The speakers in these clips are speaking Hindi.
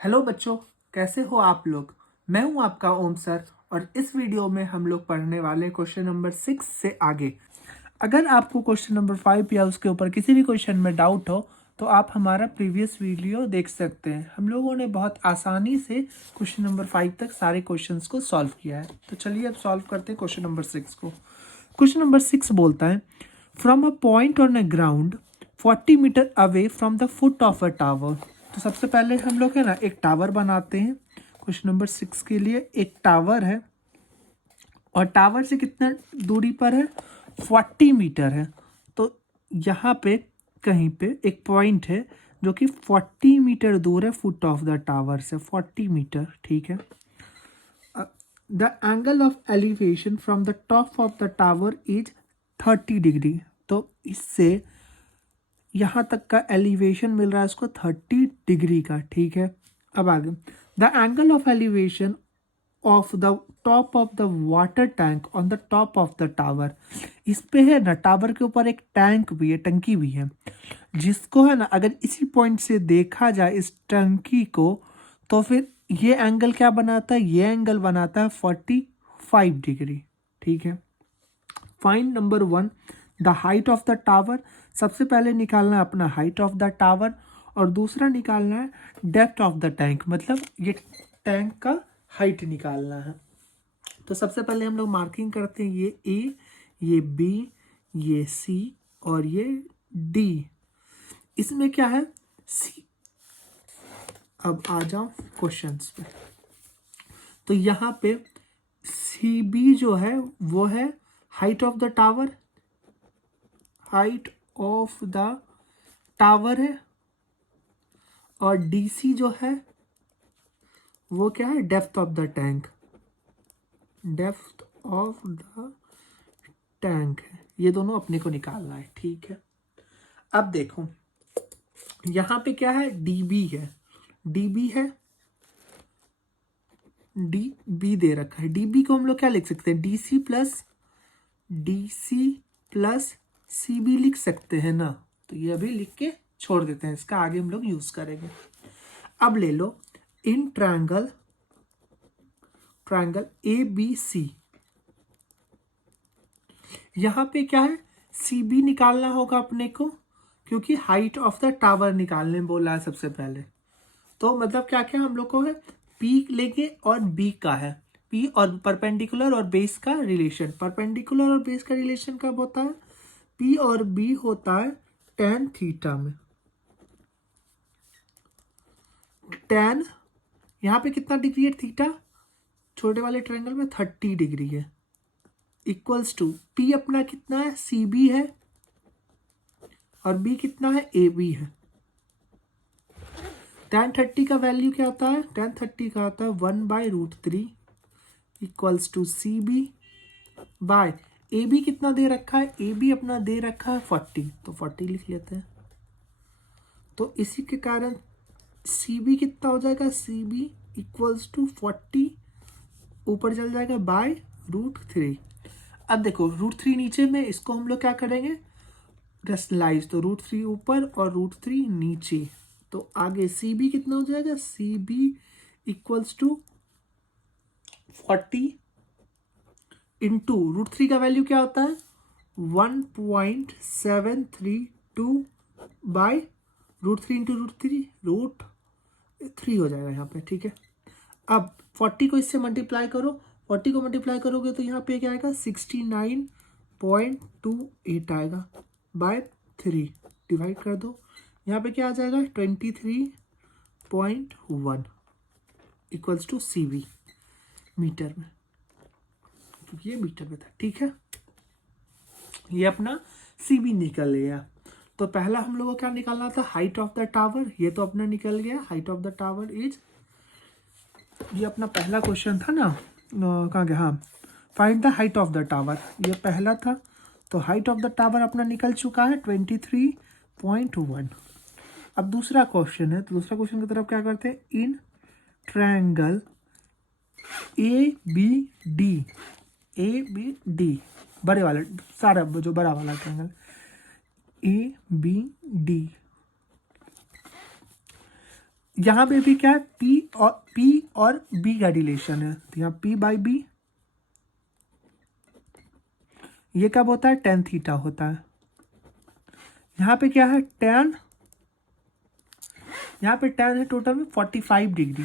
हेलो बच्चों, कैसे हो आप लोग। मैं हूं आपका ओम सर और इस वीडियो में हम लोग पढ़ने वाले क्वेश्चन नंबर 6 से आगे। अगर आपको क्वेश्चन नंबर 5 या उसके ऊपर किसी भी क्वेश्चन में डाउट हो तो आप हमारा प्रीवियस वीडियो देख सकते हैं। हम लोगों ने बहुत आसानी से क्वेश्चन नंबर 5 तक सारे क्वेश्चंस को सॉल्व किया है। तो चलिए अब सॉल्व करते हैं क्वेश्चन नंबर 6 को। क्वेश्चन नंबर 6 बोलता है, from a point on a ground 40 metre away from the foot of a tower. तो सबसे पहले हम लोग है ना एक टावर बनाते हैं। क्वेश्चन नंबर 6 के लिए एक टावर है और टावर से कितना दूरी पर है, 40 मीटर है। तो यहाँ पे कहीं पे एक पॉइंट है जो कि 40 मीटर दूर है फुट ऑफ द टावर से, 40 मीटर। ठीक है। The angle of elevation from the top of the tower is 30 degree. तो इससे यहाँ तक का एलिवेशन मिल रहा है इसको 30 डिग्री का। ठीक है। अब आगे, the angle of elevation of the top of the water tank on the top of the tower. इस पे है ना टावर के ऊपर एक टैंक भी है, टंकी भी है, जिसको है ना अगर इसी पॉइंट से देखा जाए इस टंकी को तो फिर ये एंगल क्या बनाता है, ये एंगल बनाता है 45 डिग्री। ठीक है। Find number 1 the height of the tower. सबसे पहले निकालना है अपना हाइट ऑफ द टावर और दूसरा निकालना है डेप्थ ऑफ द टैंक, मतलब ये टैंक का हाइट निकालना है। तो सबसे पहले हम लोग मार्किंग करते हैं, ये ए, ये बी, ये सी और ये डी। इसमें क्या है, सी। अब आ जाओ क्वेश्चंस पे। तो यहाँ पे सी बी जो है वो है height of the tower, height of the tower है, और डीसी जो है वो क्या है, depth of the tank, depth of the tank है। ये दोनों अपने को निकालना है। ठीक है। अब देखो यहाँ पे क्या है, डीबी है, डीबी है, डी बी दे रखा है। डीबी को हम लोग क्या लिख सकते हैं, डीसी प्लस सी बी लिख सकते हैं ना। तो ये अभी लिख के छोड़ देते हैं, इसका आगे हम लोग यूज करेंगे। अब ले लो in triangle A B C. यहाँ पे क्या है, सी बी निकालना होगा अपने को, क्योंकि हाइट ऑफ द टावर निकालने बोला है सबसे पहले। तो मतलब क्या क्या हम लोग को है, पी लेंगे और बी का है, पी और परपेंडिकुलर और बेस का रिलेशन। परपेंडिकुलर और बेस का रिलेशन कब होता है, पी और बी होता है टेन थीटा में। टेन यहाँ पे कितना डिग्री है, थीटा छोटे वाले ट्रायंगल में 30 डिग्री है, इक्वल्स टू पी अपना कितना है, सी बी है, और बी कितना है, ए बी है। टेन 30 का वैल्यू क्या आता है, टेन 30 का आता है 1/√3 equals to C B by A B. कितना दे रखा है, ए बी अपना दे रखा है 40, तो 40 लिख लेते हैं। तो इसी के कारण सी बी कितना हो जाएगा, सी बी इक्वल्स टू 40 ऊपर चल जाएगा बाय√3। अब देखो √3 नीचे में, इसको हम लोग क्या करेंगे, रैशनलाइज। तो √3 ऊपर और √3 नीचे। तो आगे सी बी कितना हो जाएगा, C B equals to 40 into √3 का वैल्यू क्या होता है, 1.732 बाय √3 इंटू √3 हो जाएगा यहाँ पे। ठीक है। अब 40 को इससे मल्टीप्लाई करो, 40 को मल्टीप्लाई करोगे तो यहाँ पे क्या आएगा, 69.28 आएगा बाय 3। डिवाइड कर दो, यहाँ पे क्या आ जाएगा, 23.1 equals to C B metre में, क्योंकि ये मीटर में था। ठीक है। ये अपना सी बी निकल गया। तो पहला हम लोगों को क्या निकालना था, हाइट ऑफ द टावर। ये तो अपना निकल गया, height of the tower is, ये अपना पहला क्वेश्चन था ना, कहाँ गया, हाँ, find the height of the tower, ये पहला था। तो हाइट ऑफ द टावर अपना निकल चुका है 23.1। अब दूसरा क्वेश्चन है, तो दूसरा क्वेश्चन की तरफ क्या करते हैं, in triangle A B D, बड़े वाला सारा जो बड़ा वाला ट्रायंगल ए बी डी, यहाँ पे भी क्या है, P और B का रिलेशन है, तो यहाँ P/B, ये कब होता है, tan थीटा होता है। यहाँ पे क्या है, tan, यहाँ पे tan है टोटल में 45 डिग्री,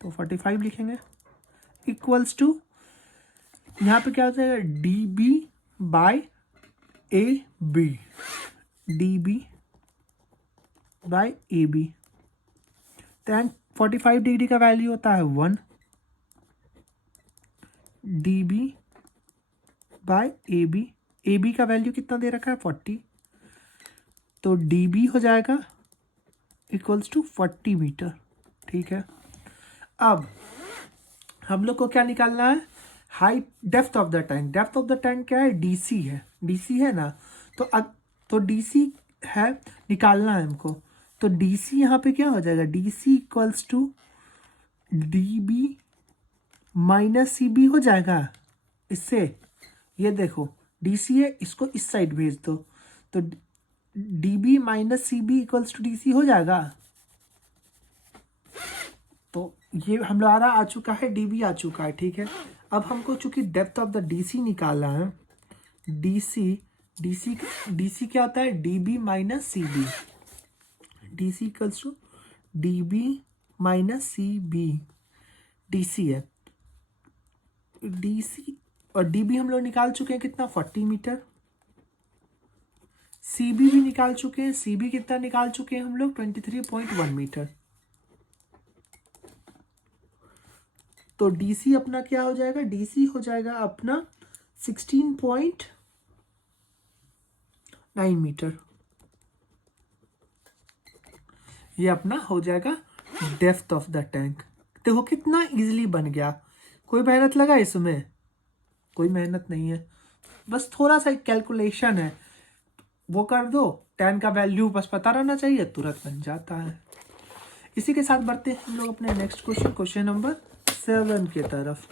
तो 45 लिखेंगे, इक्वल्स टू यहाँ पे क्या हो जाएगा, DB/AB, DB/AB। tan 45 डिग्री का वैल्यू होता है 1, DB/AB, AB का वैल्यू कितना दे रखा है 40, तो DB हो जाएगा इक्वल्स टू 40 मीटर। ठीक है, अब हम लोग को क्या निकालना है, height, depth of the tank. Depth of the tank क्या है, DC है, DC है ना, तो DC है, निकालना है हमको, तो DC यहाँ पे क्या हो जाएगा, DC इक्वल्स टू DB-CB हो जाएगा। इससे ये देखो DC है, इसको इस साइड भेज दो, तो DB-CB इक्वल्स टू DC हो जाएगा। तो ये हमारा आ चुका है, DB आ चुका है। ठीक है, अब हमको चूंकि डेप्थ ऑफ द DC निकालना है, DC क्या होता है, DB-CB, DC equals to DB-CB, DC है, DC और DB हम लोग निकाल चुके हैं कितना, 40 मीटर। CB भी निकाल चुके हैं, CB कितना निकाल चुके हैं हम लोग, 23.1 मीटर। तो DC अपना क्या हो जाएगा, DC हो जाएगा अपना 16.9 मीटर। ये अपना हो जाएगा डेप्थ ऑफ द टैंक। देखो कितना इजीली बन गया, कोई मेहनत लगा इसमें, कोई मेहनत नहीं है, बस थोड़ा सा कैलकुलेशन है, वो कर दो, tan का वैल्यू बस पता रहना चाहिए, तुरंत बन जाता है। इसी के साथ बढ़ते हैं हम लोग अपने नेक्स्ट क्वेश्चन नंबर 7 की तरफ।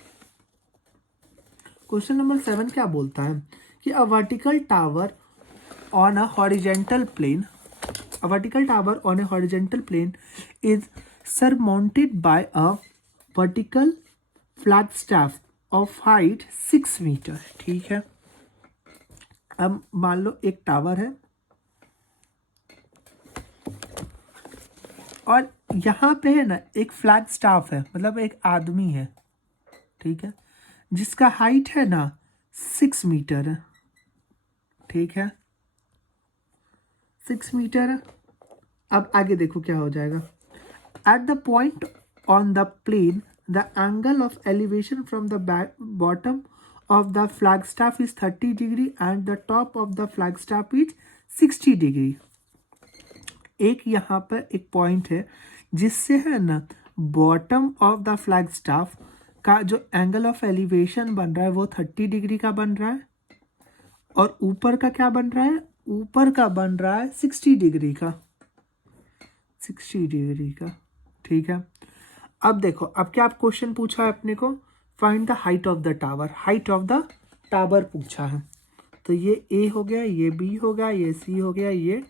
क्वेश्चन नंबर 7 क्या बोलता है कि a vertical tower on a horizontal plane, a vertical tower on a horizontal plane is surmounted by a vertical flagstaff of height 6 metre. ठीक है, अब मान लो एक टावर है और यहाँ पे है ना एक फ्लैग स्टाफ है, मतलब एक आदमी है, ठीक है, जिसका हाइट है ना 6 मीटर है। ठीक है, 6 मीटर है। अब आगे देखो क्या हो जाएगा, at the point on the plane the angle of elevation from the bottom of the flagstaff is 30 degree and the top of the flagstaff is 60 degree। एक यहाँ पर एक पॉइंट है जिससे है ना बॉटम ऑफ द फ्लैगस्टाफ का जो एंगल ऑफ एलिवेशन बन रहा है वो 30 डिग्री का बन रहा है, और ऊपर का क्या बन रहा है, ऊपर का बन रहा है 60 डिग्री का, 60 डिग्री का। ठीक है, अब देखो, अब क्या आप क्वेश्चन पूछा है अपने को, find the height of the tower, height of the tower पूछा है, तो ये A हो गया, ये B हो गया, ये C हो गया, ये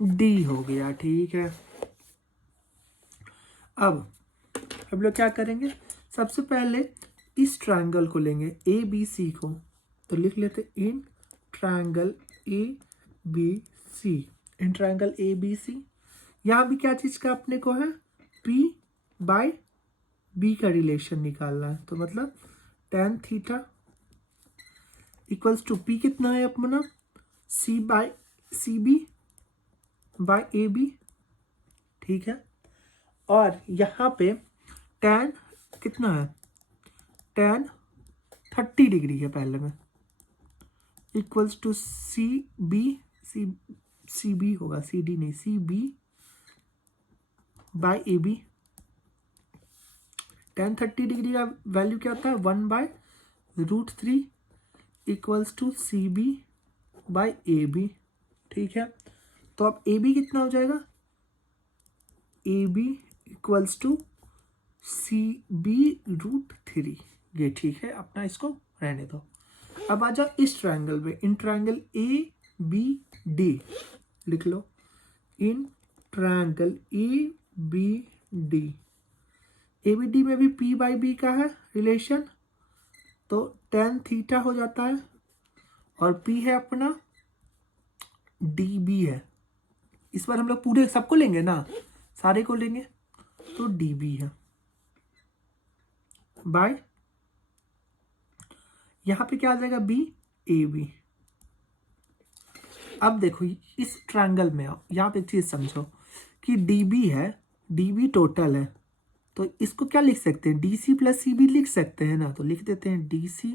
D हो गया। ठीक है, अब हम लोग क्या करेंगे, सबसे पहले इस ट्रायंगल को लेंगे ABC को, तो लिख लेते in triangle ABC, in triangle ABC। यहाँ भी क्या चीज़ का अपने को है, P/B का रिलेशन निकालना है, तो मतलब tan theta equals to P कितना है अपना, CB/AB। ठीक है, और यहाँ पे tan कितना है, tan 30 डिग्री है पहले में, इक्वल्स टू CB होगा, CD नहीं, CB/AB। tan 30 डिग्री का वैल्यू क्या होता है, 1/√3 इक्वल्स टू CB/AB। ठीक है, तो अब AB कितना हो जाएगा, AB इक्वल्स टू CB√3। ये ठीक है, अपना इसको रहने दो। अब आ जाओ इस ट्रायंगल में, इन ट्रायंगल ABD लिख लो, in triangle ABD D. A B D में भी पी बाई बी का है रिलेशन, तो tan थीटा हो जाता है, और पी है अपना डी बी है। इस बार हम लोग पूरे सबको लेंगे ना, सारे को लेंगे, तो डी बी है बाय, यहां पे क्या आ जाएगा बी ए बी। अब देखो इस ट्रायंगल में आओ, यहाँ पे एक चीज समझो कि डी बी है, डी बी टोटल है, तो इसको क्या लिख सकते हैं, D C plus C B लिख सकते हैं ना, तो लिख देते हैं D C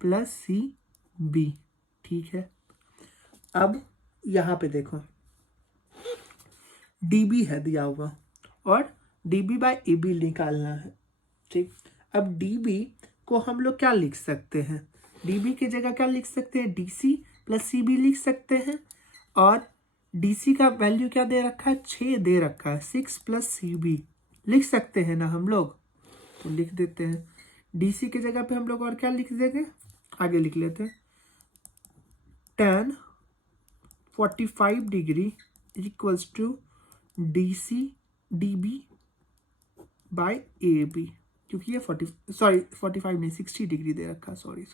plus C B. ठीक है, अब यहाँ पे देखो डी बी है दिया हुआ और D B by A B निकालना है। ठीक, अब डी बी को हम लोग क्या लिख सकते हैं, डी बी की जगह क्या लिख सकते हैं, D C plus C B लिख सकते हैं, और डी सी का वैल्यू क्या दे रखा है, 6 दे रखा है, 6 प्लस सी बी लिख सकते हैं ना हम लोग, तो लिख देते हैं। डी सी की जगह पे हम लोग और क्या लिख देंगे, आगे लिख लेते हैं tan 45 degree equals to D C D B by A B, क्योंकि ये 45 नहीं 60 डिग्री दे रखा है, sorry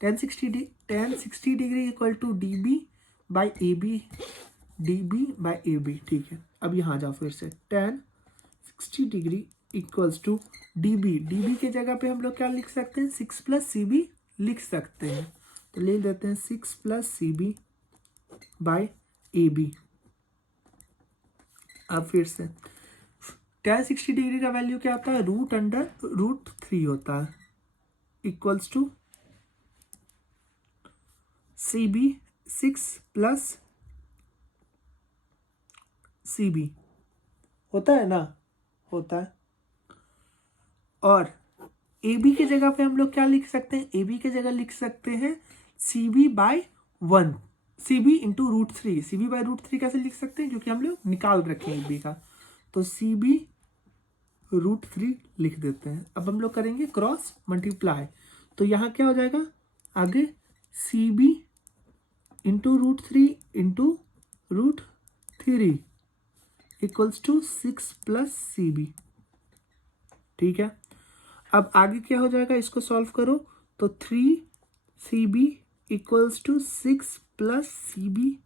tan 60 degree equal to D B by A B, D B by A B. ठीक है, अब यहाँ जाओ फिर से tan 60 degree equals to D B की जगह पे हम लोग क्या लिख सकते हैं, 6 प्लस सी बी लिख सकते हैं, तो ले लेते हैं 6 plus C B by A B. अब फिर से tan 60 डिग्री का वैल्यू क्या होता है, √3 होता है, equals to C B 6 plus C B होता है ना, होता है। और ए बी की जगह पे हम लोग क्या लिख सकते हैं, ए बी की जगह लिख सकते हैं C B by 1, C B into √3, C B by √3 कैसे लिख सकते हैं, क्योंकि हम लोग निकाल रखे हैं ए बी का, तो सी बी √3 लिख देते हैं। अब हम लोग करेंगे क्रॉस मल्टीप्लाई, तो यहाँ क्या हो जाएगा, आगे C B into √3 into √3 equals to 6 plus C B. ठीक है, अब आगे क्या हो जाएगा, इसको सॉल्व करो, तो 3 C B equals to 6 plus C B,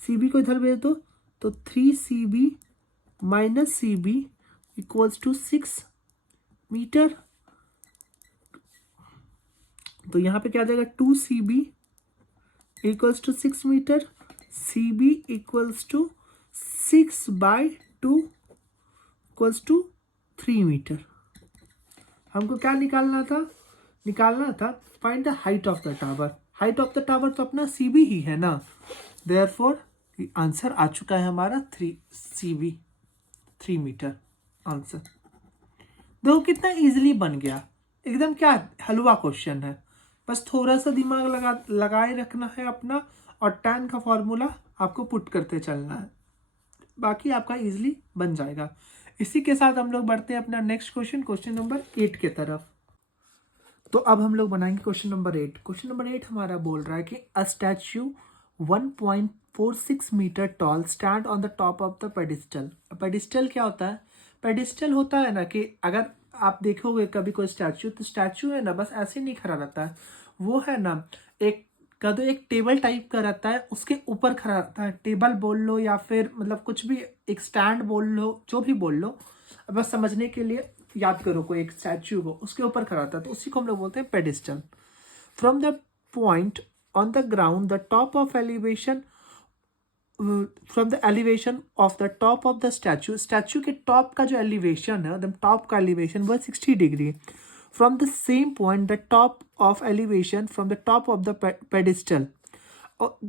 C B को इधर भेज दो, तो 3 C B minus C B equals to 6 metre, तो यहाँ पे क्या आ जाएगा, 2 C B equals to 6 metre, C B equals to 6 by 2 equals to 3 metre. हमको क्या निकालना था, find the height of the tower. Height of the tower तो अपना सी बी ही है ना, देयरफॉर आंसर आ चुका है हमारा 3 मीटर आंसर। देखो कितना इजीली बन गया, एकदम क्या हलवा क्वेश्चन है, बस थोड़ा सा दिमाग लगाए रखना है अपना, और tan का फॉर्मूला आपको पुट करते चलना है, बाकी आपका इजीली बन जाएगा। इसी के साथ हम लोग बढ़ते हैं अपना नेक्स्ट क्वेश्चन नंबर 8 के तरफ। तो अब हम लोग बनाएंगे क्वेश्चन नंबर 8। क्वेश्चन नंबर 8 हमारा बोल रहा है कि a statue 1.46 metre tall stand on the top of the pedestal. Pedestal क्या होता है, पेडिस्टल होता है ना कि अगर आप देखोगे कभी कोई स्टैच्यू, तो स्टैच्यू है ना बस ऐसे नहीं खड़ा रहता है, वो है ना एक एक टेबल टाइप का रहता है, उसके ऊपर खड़ा रहता है, टेबल बोल लो या फिर मतलब कुछ भी, एक स्टैंड बोल लो, जो भी बोल लो, बस समझने के लिए याद करो, कोई एक स्टैच्यू हो उसके ऊपर खड़ा रहता है, तो उसी को हम लोग बोलते हैं pedestal. From the point on the ground the top of elevation, from the elevation of the top of the statue, statue के टॉप का जो एलिवेशन है, द टॉप का एलिवेशन वो 60 degree. From the same point, the top of elevation from the top of the pedestal,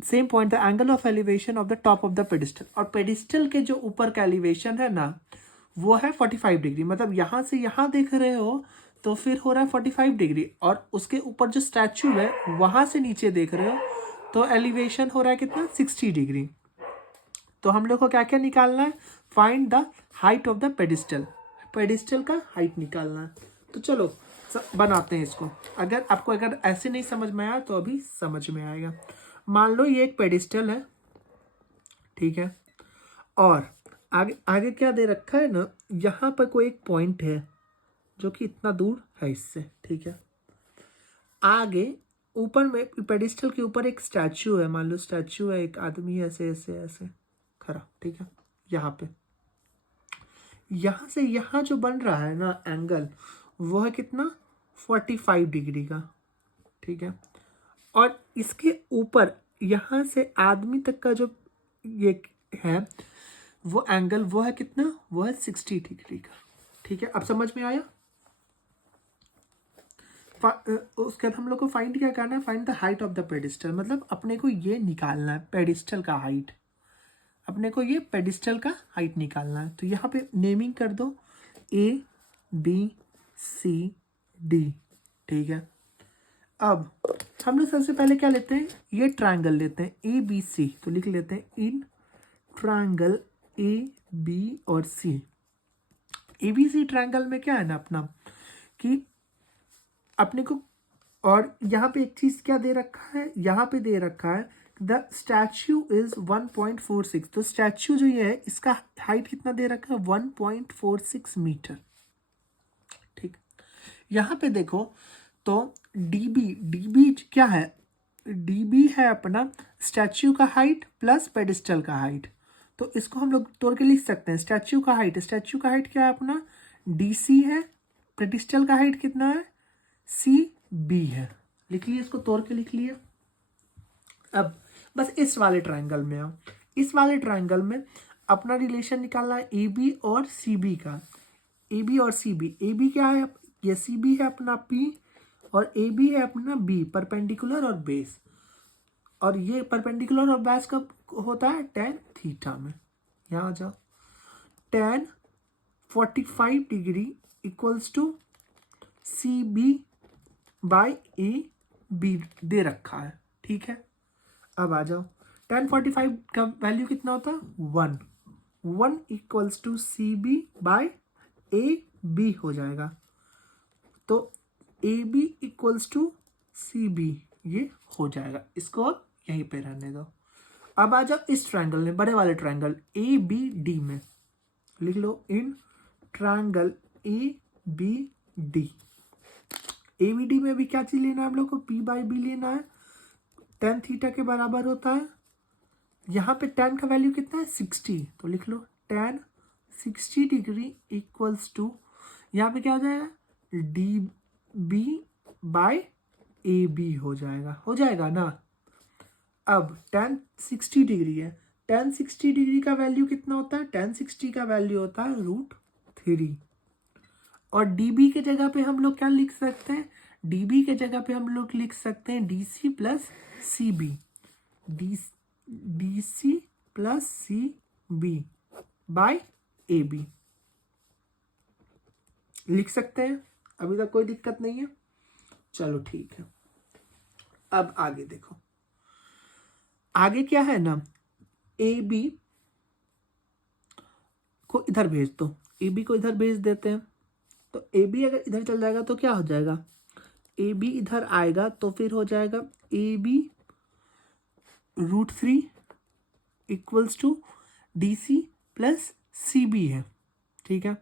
same point, the angle of elevation of the top of the pedestal, और pedestal के जो ऊपर का elevation है ना, वो है 45 डिग्री, मतलब यहाँ से यहाँ देख रहे हो तो फिर हो रहा है 45 डिग्री, और उसके ऊपर जो स्टैचू है वहाँ से नीचे देख रहे हो तो एलिवेशन हो रहा है कितना, 60 डिग्री। तो हम लोग को क्या क्या निकालना है, find the height of the pedestal, pedestal का हाइट निकालना है। तो चलो बनाते हैं इसको। अगर ऐसे नहीं समझ में आया तो अभी समझ में आएगा। मान लो ये एक पेडिस्टल है, ठीक है, और आगे आगे क्या दे रखा है ना, यहाँ पर कोई एक पॉइंट है जो कि इतना दूर है इससे, ठीक है। आगे ऊपर में पेडिस्टल के ऊपर एक स्टैचू है, मान लो स्टैचू है, एक आदमी ऐसे ऐसे ऐसे खड़ा, ठीक है। यहाँ पे यहाँ से यहाँ जो बन रहा है ना एंगल, वो है कितना, 45 डिग्री का, ठीक है। और इसके ऊपर यहाँ से आदमी तक का जो ये है वो एंगल, वो है कितना, वो है 60 डिग्री का, ठीक है। अब समझ में आया। उसके बाद हम लोग को फाइंड क्या करना है, find the height of the pedestal, मतलब अपने को ये निकालना है पेडिस्टल का हाइट, अपने को ये पेडिस्टल का हाइट निकालना है। तो यहाँ पे नेमिंग कर दो ABCD, ठीक है। अब हम लोग सबसे पहले क्या लेते हैं, ये ट्रायंगल लेते हैं ABC, तो लिख लेते हैं इन ट्रायंगल AB और C। ABC ट्रायंगल में क्या है ना अपना कि अपने को, और यहाँ पे एक चीज क्या दे रखा है, यहाँ पे दे रखा है द स्टैच्यू इज 1.46, तो स्टैच्यू जो ये है इसका हाइट कितना दे रखा है, 1.46 मीटर, ठीक। यहाँ पे देखो तो डीबी क्या है, डीबी है अपना स्टैच्यू का हाइट प्लस पेडिस्टल का हाइट। तो इसको हम लोग तोड़ के लिख सकते हैं, स्टैच्यू का हाइट क्या है अपना, DC है, पेडिस्टल का हाइट कितना है, CB है। लिख लिए, इसको तोड़ के लिख लिए। अब बस इस वाले ट्रायंगल में आओ, इस वाले ट्रायंगल में अपना रिलेशन निकालना है AB और CB का। AB और CB, AB क्या है, ये CB है अपना P और AB है अपना B, परपेंडिकुलर और बेस। और ये परपेंडिकुलर और बेस कब होता है, tan थीटा में। यहाँ आ जाओ, tan 45 degree equals to CB by AB दे रखा है, ठीक है। अब आ जाओ, tan 45 का वैल्यू कितना होता है, 1 equals to CB by AB हो जाएगा। तो AB इक्वल्स टू CB ये हो जाएगा, इसको यहीं पे रहने दो। अब आ जाओ इस ट्रायंगल में, बड़े वाले ट्रायंगल ABD में, लिख लो इन ट्रायंगल ABD। ABD में भी क्या चीज लेना है हम लोग को, P/B लेना है, tan थीटा के बराबर होता है। यहाँ पे tan का वैल्यू कितना है, 60, तो लिख लो tan 60 डिग्री इक्वल्स टू, यहाँ पे क्या हो जाएगा, DB बाय AB हो जाएगा ना। अब tan 60 डिग्री है, tan 60 डिग्री का वैल्यू कितना होता है, tan 60 का वैल्यू होता है √3। और DB के जगह पे हम लोग क्या लिख सकते हैं, DB के जगह पे हम लोग लिख सकते हैं DC plus CB, DC plus CB by AB लिख सकते हैं। अभी तक कोई दिक्कत नहीं है, चलो ठीक है। अब आगे देखो, आगे क्या है ना, AB को इधर भेज दो, AB को इधर भेज देते हैं। तो AB अगर इधर चल जाएगा तो क्या हो जाएगा, AB इधर आएगा तो फिर हो जाएगा AB √3 equals to DC plus CB है, ठीक है।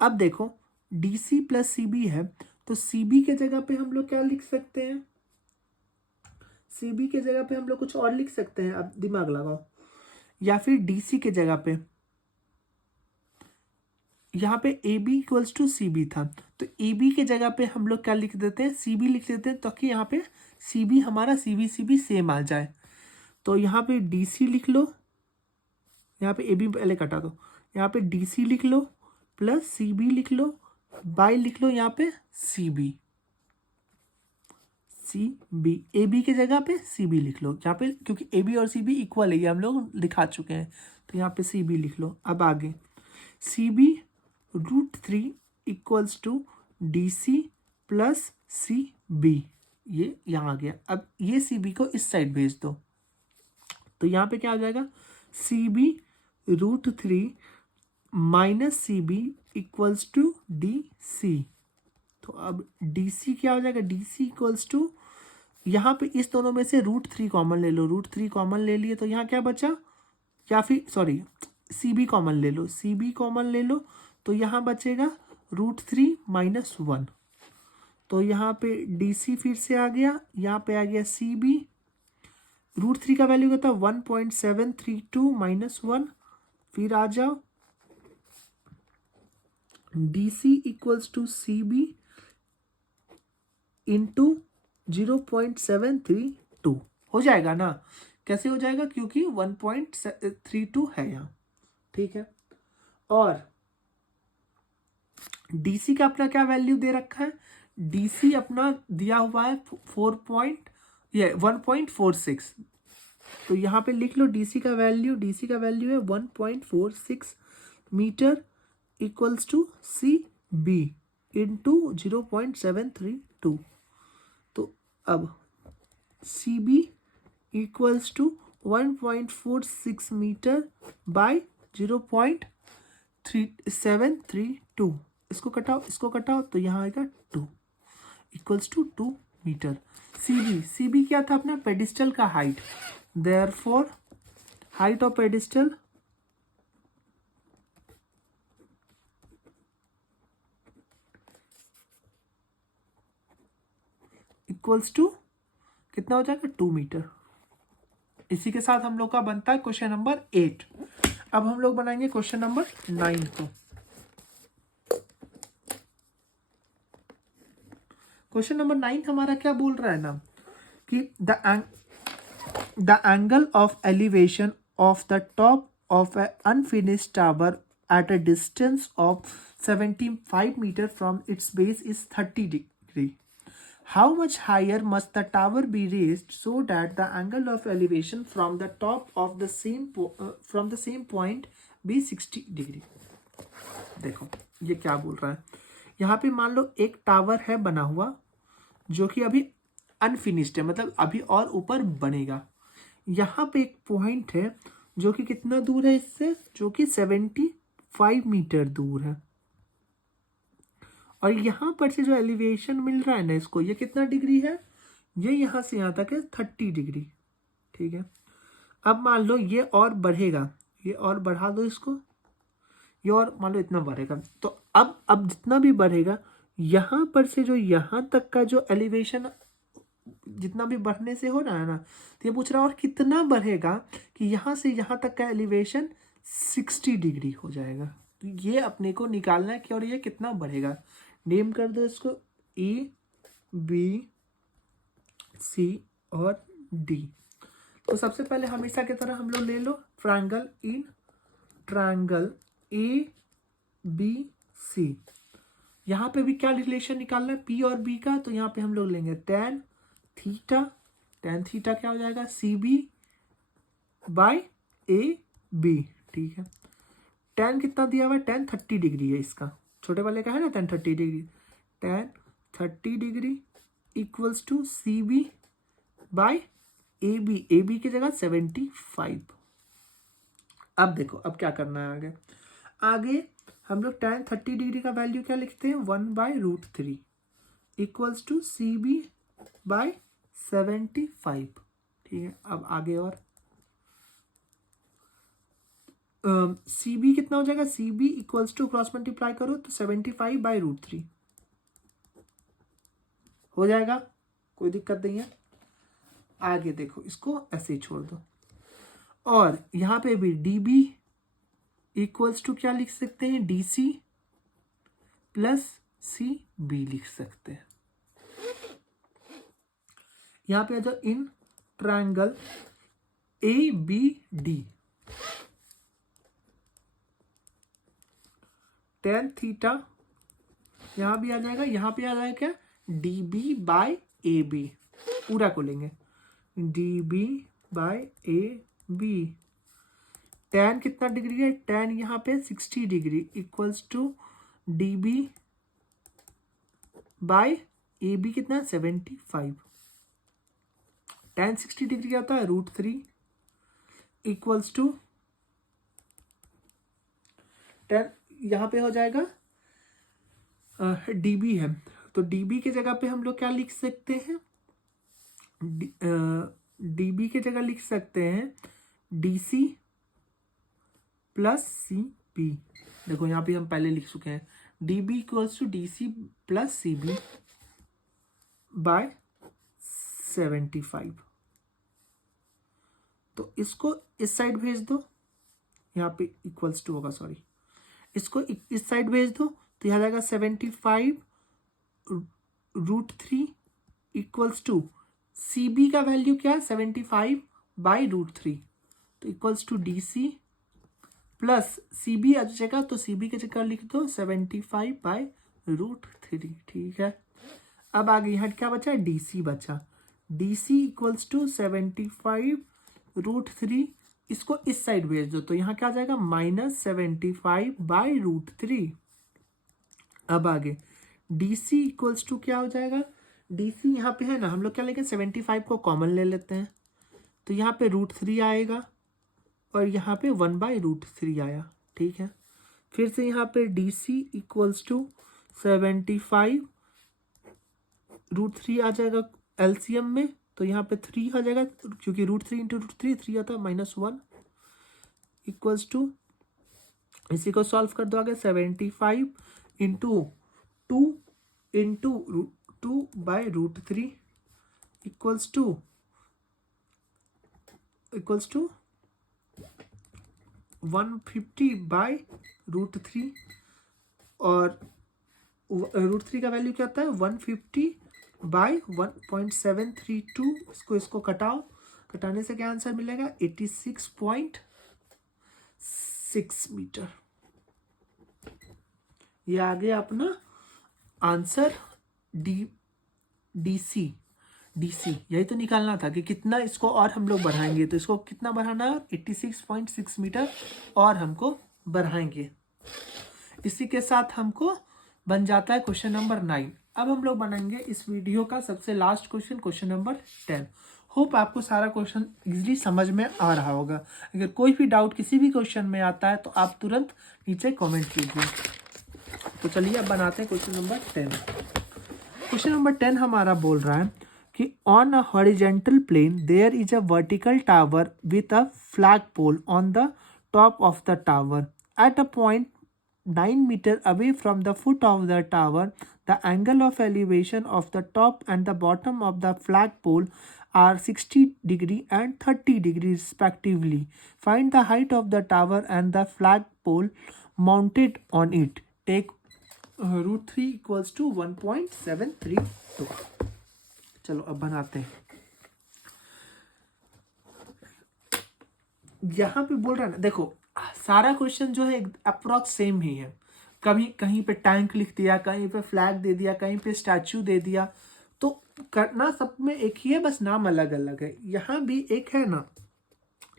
अब देखो DC प्लस CB है, तो CB के जगह पे हम लोग क्या लिख सकते हैं, CB के जगह पे हम लोग कुछ और लिख सकते हैं, अब दिमाग लगाओ। या फिर DC के जगह पे, यहाँ पे AB इक्वल्स टू CB था, तो AB के जगह पे हम लोग क्या लिख देते हैं, CB लिख देते हैं, ताकि यहाँ पे CB हमारा CB सेम आ जाए। तो यहाँ पे DC लिख लो, यहाँ पे AB पहले कटा दो, यहाँ पे DC लिख लो प्लस CB लिख लो बाय लिख लो यहाँ पे CB AB के जगह पे CB लिख लो यहाँ पे, क्योंकि AB और CB इक्वल है, ये हम लोग दिखा चुके हैं, तो यहाँ पे CB लिख लो। अब आगे CB √3 equals to DC plus CB, ये यहाँ आ गया। अब ये CB को इस साइड भेज दो, तो यहाँ पे क्या हो जाएगा, CB √3 minus CB equals to DC। तो अब DC क्या हो जाएगा, DC इक्वल्स टू, यहाँ पे इस दोनों में से √3 कॉमन ले लो, √3 कॉमन ले लिए तो यहाँ क्या बचा, या फिर सॉरी सी बी कॉमन ले लो, सी बी कॉमन ले लो, तो यहाँ बचेगा √3 - 1। तो यहाँ पे डी सी फिर से आ गया, यहाँ पे आ गया सी बी। √3 का वैल्यू क्या था 1.732 - 1। फिर आ जाओ D C equals to C B into 0.732 हो जाएगा ना। कैसे हो जाएगा, क्योंकि 1.32 है यहाँ, ठीक है। और डीसी का अपना क्या वैल्यू दे रखा है, डीसी अपना दिया हुआ है 1.46। तो यहाँ पे लिख लो डीसी का वैल्यू है 1.46 metre equals to C B into 0.732। तो अब C B equals to 1.46 metre by 0.3732। इसको कटाओ तो यहाँ आएगा 2 equals to 2 metre. C B क्या था अपना, पेडिस्टल का height. Therefore height of pedestal equals to कितना हो जाएगा 2 मीटर। इसी के साथ हम लोग का बनता है क्वेश्चन नंबर 8। अब हम लोग बनाएंगे क्वेश्चन नंबर 9 को। क्वेश्चन नंबर 9 हमारा क्या बोल रहा है ना कि the angle of elevation of the top of a unfinished tower at a distance of 75 metre from its base is 30 degree. How much higher must the tower be raised so that the angle of elevation from the top of the same point be 60 degree. देखो ये क्या बोल रहा है, यहाँ पे मान लो एक टावर है बना हुआ जो कि अभी अनफिनिश्ड है, मतलब अभी और ऊपर बनेगा। यहाँ पे एक पॉइंट है जो कि कितना दूर है इससे, जो कि 75 मीटर दूर है। और यहाँ पर से जो एलिवेशन मिल रहा है ना इसको, ये कितना डिग्री है, ये यहाँ से यहाँ तक है 30 डिग्री, ठीक है। अब मान लो ये और बढ़ेगा, ये और बढ़ा दो इसको, ये और मान लो इतना बढ़ेगा। तो अब जितना भी बढ़ेगा यहाँ पर से जो यहाँ तक का जो एलिवेशन जितना भी बढ़ने से हो रहा है ना, तो ये पूछ रहा है और कितना बढ़ेगा कि यहाँ से यहाँ तक का एलिवेशन 60 डिग्री हो जाएगा। तो ये अपने को निकालना है कि और ये कितना बढ़ेगा। नेम कर दो इसको ए बी सी और डी। तो सबसे पहले हमेशा की तरह हम लोग ले लो ट्रायंगल ए बी सी। यहाँ पे भी क्या रिलेशन निकालना है, पी और बी का। तो यहाँ पे हम लोग लेंगे टेन थीटा क्या हो जाएगा, C B by A B, ठीक है। टेन कितना दिया हुआ है, टेन 30 डिग्री है इसका, छोटे वाले का है ना tan 30 degree. Tan 30 degree equals to C B by A B की जगह 75। अब देखो अब क्या करना है आगे हम लोग टेन 30 डिग्री का वैल्यू क्या लिखते हैं, 1/√3 equals to C B by 75, ठीक है। अब आगे और सी बी कितना हो जाएगा, C B equals to cross multiply करो तो 75/√3 हो जाएगा, कोई दिक्कत नहीं है। आगे देखो इसको ऐसे ही छोड़ दो। और यहाँ पे भी डी बी इक्वल्स टू क्या लिख सकते हैं, D C plus C B लिख सकते हैं। यहाँ पे आ जाओ in triangle A B D, tan theta यहाँ भी आ जाएगा, यहाँ पे आ जाएगा क्या, D B by A B, पूरा को लेंगे D B by A B. Tan कितना डिग्री है, टेन यहाँ पे 60 degree equals to D B by A B कितना 75। टेन 60 डिग्री आता है √3 इक्वल्स टू टेन, यहाँ पे हो जाएगा डी बी है, तो डी बी के जगह पे हम लोग क्या लिख सकते हैं, डी बी के जगह लिख सकते हैं D C plus C B. देखो यहाँ पे हम पहले लिख चुके हैं D B equals to D C plus C B by 75। तो इसको इस साइड भेज दो, यहाँ पे इक्वल्स टू होगा, सॉरी, इसको इस साइड भेज दो तो यहाँ जाएगा 75√3 इक्वल्स टू सी बी का वैल्यू क्या है 75/√3, तो equals to D C plus C B आ जाएगा, तो सी बी के जगह लिख दो 75/√3। ठीक है, अब आगे यहाँ क्या बचा, डी सी बचा, डी सी इक्वल्स टू 75√3, इसको इस साइड भेज दो तो यहाँ क्या आ जाएगा -75/√3। अब आगे डी सी इक्वल्स टू क्या हो जाएगा, डी सी यहाँ पे है ना, हम लोग क्या लेंगे 75 को कॉमन ले लेते हैं, तो यहाँ पे √3 आएगा और यहाँ पे 1/√3 आया। ठीक है, फिर से यहाँ पे डी सी इक्वल्स टू 75√3 आ जाएगा एलसीएम में, तो यहाँ पे 3 आ जाएगा क्योंकि √3 इंटू √3 3 आता है -1 इक्वल्स टू, इसी को सॉल्व कर दो आगे 75 इंटू 2/√3 इक्वल्स टू 150/√3 और √3 का वैल्यू क्या आता है 150/1.732। इसको घटाओ, घटाने से क्या आंसर मिलेगा 86.6 मीटर। ये आ गया अपना आंसर डी सी। यही तो निकालना था कि कितना इसको और हम लोग बढ़ाएंगे, तो इसको कितना बढ़ाना है 86.6 मीटर और हमको बढ़ाएंगे। इसी के साथ हमको बन जाता है क्वेश्चन नंबर 9। अब हम लोग बनाएंगे इस वीडियो का सबसे लास्ट क्वेश्चन नंबर 10। होप आपको सारा क्वेश्चन इजीली समझ में आ रहा होगा। अगर कोई भी डाउट किसी भी क्वेश्चन में आता है तो आप तुरंत नीचे कमेंट कीजिए। तो चलिए अब बनाते हैं क्वेश्चन नंबर 10। क्वेश्चन नंबर 10 हमारा बोल रहा है कि on a horizontal plane there is a vertical tower with a flag pole on the top of the tower at a point 9 meter away from the foot of the tower. The angle of elevation of the top and the bottom of the flagpole are 60 degree and 30 degree respectively. Find the height of the tower and the flagpole mounted on it. Take √3 equals to 1.732. चलो अब बनाते हैं। यहाँ पे बोल रहा है ना, देखो सारा क्वेश्चन जो है अप्रॉक्स सेम ही है। कभी कहीं पे टैंक लिख दिया, कहीं पे फ्लैग दे दिया, कहीं पे स्टैचू दे दिया, तो करना सब में एक ही है, बस नाम अलग अलग है। यहाँ भी एक है ना,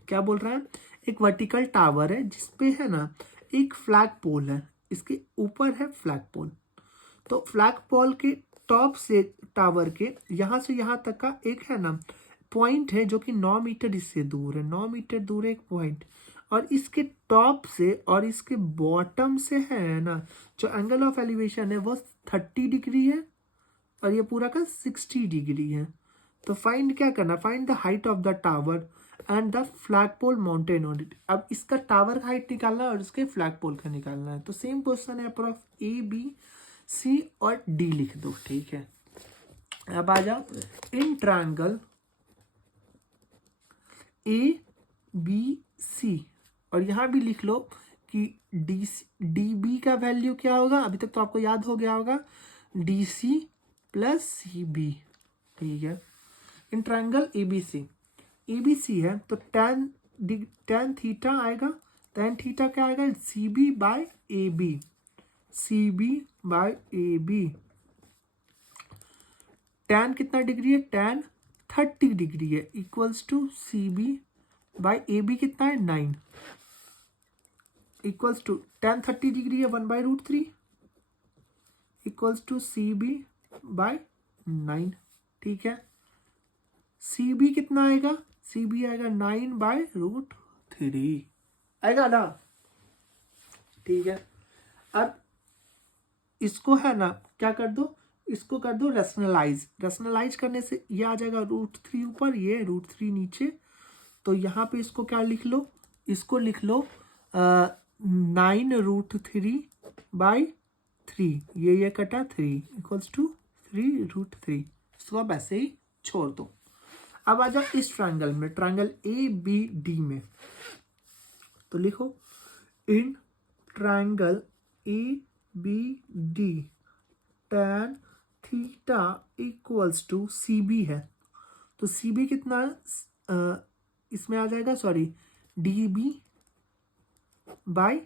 क्या बोल रहा है, एक वर्टिकल टावर है जिसपे है ना एक फ्लैग पोल है, इसके ऊपर है फ्लैग पोल। तो फ्लैग पोल के टॉप से टावर के यहाँ से यहाँ तक का एक है ना पॉइंट है जो कि 9 मीटर इससे दूर है, 9 मीटर दूर है एक पॉइंट। और इसके टॉप से और इसके बॉटम से है ना जो एंगल ऑफ एलिवेशन है वो 30 डिग्री है और ये पूरा का 60 डिग्री है। तो फाइंड क्या करना, find the height of the tower and the flag pole mountain on it. अब इसका टावर का हाइट निकालना है और इसके फ्लैग पोल का निकालना है। तो सेम क्वेश्चन है, अप्रॉक्स ए बी सी और डी लिख दो। ठीक है, अब आ जाओ in triangle A B C, और यहाँ भी लिख लो कि डी बी का वैल्यू क्या होगा, अभी तक तो आपको याद हो गया होगा, D C plus C B. ठीक है, इन ट्रायंगल ए बी सी है तो tan थीटा आएगा, tan थीटा क्या आएगा C B by A B. tan कितना डिग्री है, tan 30 डिग्री है, equals to C B by A B कितना है 9, इक्वल्स टू tan 30 डिग्री है 1/√3 equals to C B by 9। ठीक है, सी बी कितना आएगा, सी बी आएगा 9/√3 आएगा ना। ठीक है, अब इसको है ना क्या कर दो, इसको कर दो रैशनलाइज करने से ये आ जाएगा √3 ऊपर, ये √3 नीचे। तो यहाँ पे इसको क्या लिख लो, इसको लिख लो 9√3/3, ये कटा 3 इक्वल्स टू 3√3। इसको आप ऐसे ही छोड़ दो। अब आ जाओ इस ट्रायंगल में, ट्रायंगल ABD में, तो लिखो in triangle ABD tan theta equals to CB है। तो CB कितना है? इसमें आ जाएगा, sorry, DB by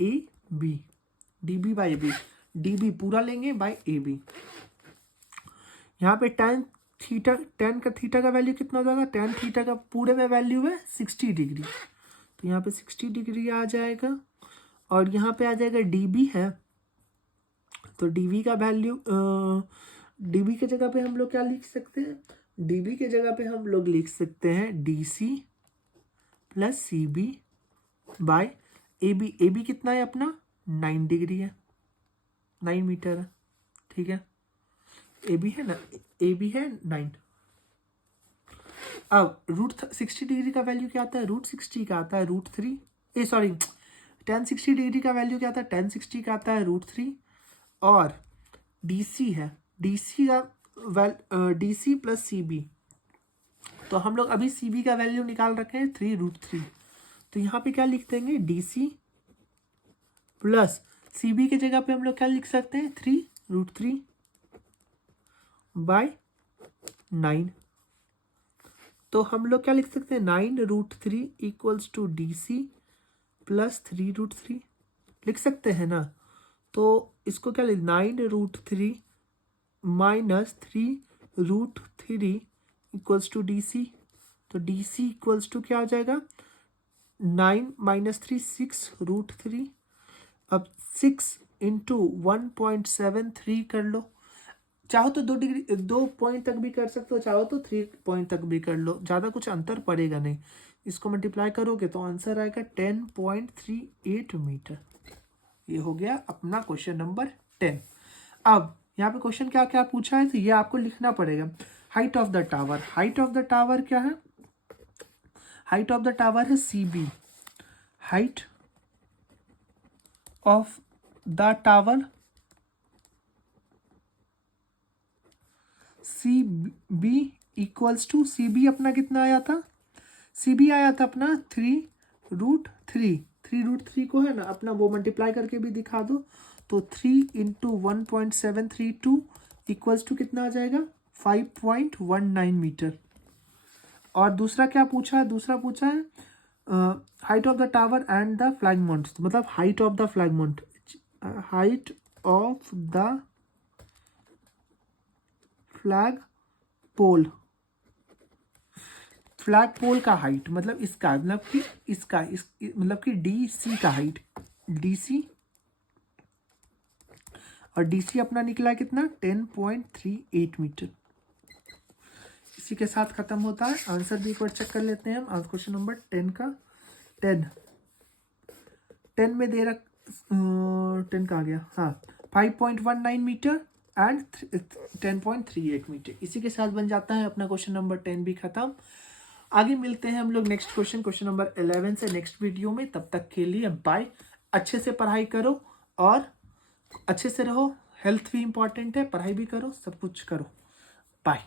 AB, DB by AB, DB पूरा लेंगे बाई AB। यहाँ पे tan थीटा का वैल्यू कितना हो जाएगा? tan थीटा का पूरे में वैल्यू है 60 डिग्री, तो यहाँ पे 60 डिग्री आ जाएगा। और यहाँ पे आ जाएगा DB है, तो DB का वैल्यू DB के जगह पे हम लोग क्या लिख सकते हैं? DB के जगह पे हम लोग लिख सकते हैं DC plus CB by AB। AB कितना है अपना? 9 डिग्री है, 9 मीटर है, ठीक है। AB है ना, AB है 9। अब √60 डिग्री का वैल्यू क्या आता है? √60 का आता है √3, सॉरी, tan 60 डिग्री का वैल्यू क्या आता है? tan 60 का आता है √3। और DC है, DC का DC प्लस CB, तो हम लोग अभी CB का वैल्यू निकाल रखे हैं 3√3, तो यहाँ पे क्या लिख देंगे? DC प्लस CB के जगह पे हम लोग क्या लिख सकते हैं? 3√3 बाय 9। तो हम लोग क्या लिख सकते हैं? 9√3 इक्वल्स टू DC प्लस 3√3 लिख सकते हैं ना। तो इसको क्या लिख, 9√3 माइनस 3√3 इक्वल्स टू DC, तो DC इक्वल्स टू क्या हो जाएगा? 9 माइनस 3 6√3। अब 6 इंटू 1.73 कर लो, चाहो तो 2 पॉइंट तक भी कर सकते हो, चाहो तो 3 पॉइंट तक भी कर लो, ज़्यादा कुछ अंतर पड़ेगा नहीं। इसको मल्टीप्लाई करोगे तो आंसर आएगा 10.38 मीटर। ये हो गया अपना क्वेश्चन नंबर 10। अब यहाँ पे क्वेश्चन क्या क्या पूछा है, तो ये आपको लिखना पड़ेगा। Height of the tower, height of the tower क्या है? हाइट ऑफ द टावर है CB, height of the tower CB equals to, CB अपना कितना आया था? CB आया था अपना 3√3। 3√3 को है ना अपना वो मल्टीप्लाई करके भी दिखा दो, तो 3 इंटू 1.732 इक्वल्स टू कितना आ जाएगा? 5.19 मीटर। और दूसरा क्या पूछा है? दूसरा पूछा है height of the tower and the flag mount, मतलब height of the flag mount, height of the flag pole, flag pole का हाइट, मतलब इसका, मतलब कि इसका मतलब कि DC का हाइट, DC, और DC अपना निकला कितना? 10.38 मीटर। इसी के साथ खत्म होता है। आंसर भी एक बार चेक कर लेते हैं हम क्वेश्चन नंबर 10 का। 10 में दे रख 10 का आ गया, हाँ, 5.19 मीटर एंड 10.38 मीटर। इसी के साथ बन जाता है अपना क्वेश्चन नंबर 10 भी खत्म। आगे मिलते हैं हम लोग नेक्स्ट क्वेश्चन नंबर 11 से नेक्स्ट वीडियो में। तब तक के लिए बाय। अच्छे से पढ़ाई करो और अच्छे से रहो। हेल्थ भी इंपॉर्टेंट है, पढ़ाई भी करो, सब कुछ करो। बाय।